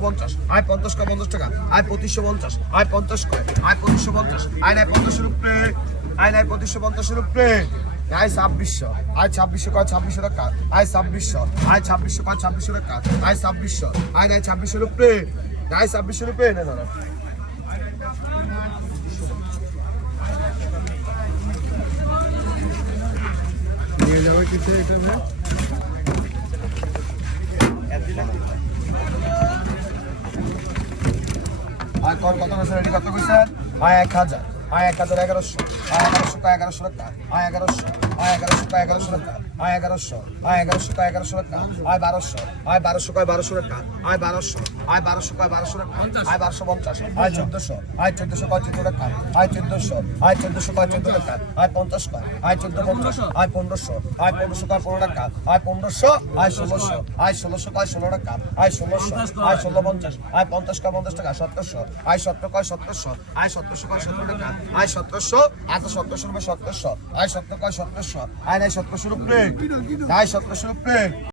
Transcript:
50 আয় 50 কা 50 টাকা আয় 2550 আয় 50 কয় আয় 2550 আয় নাই 50 রুপে আয় নাই 2550 রুপে আয় 2600 আয় 2600 কয় 2600 টাকা আয় 2600 আয় 2600 কয় 2600 টাকা আয় 2600 আয় নাই 2600 রুপে আয় 2600 রুপে না না নিয়ে যাবে কিছু এটা আয় কর কত আছে রেডি কত কইছেন আয় 1000 আয় 1100 আয় 1100 কা 1100 টাকা আয় 1100 আয় 1100 কা 1100 টাকা আয় 1100 আয় 1100 কা 1100 টাকা আয় 1200 আয় 1200 কা 1200 টাকা আয় 1200 আয় 1200 কা 1200 টাকা আয় 1250 আয় 1400 আয় 1400 কা 14 টাকা আয় 1400 আয় 1400 কা 14 টাকা আয় 50 কা আয় 1450 আয় 1500 আয় 1500 কা 15 টাকা আয় 1500 আয় 1600 আয় 1600 কা 16 টাকা আয় 1600 আয় 1650 আয় 50 কা 50 টাকা 1700 আয় 17 কা 1700 আয় 1700 কা 17 টাকা আয় 1700 আয় 1700 রুপে 1700 আয় 17 কা 1700 আয় নাই 1700 রুপে আয় 1700 রুপে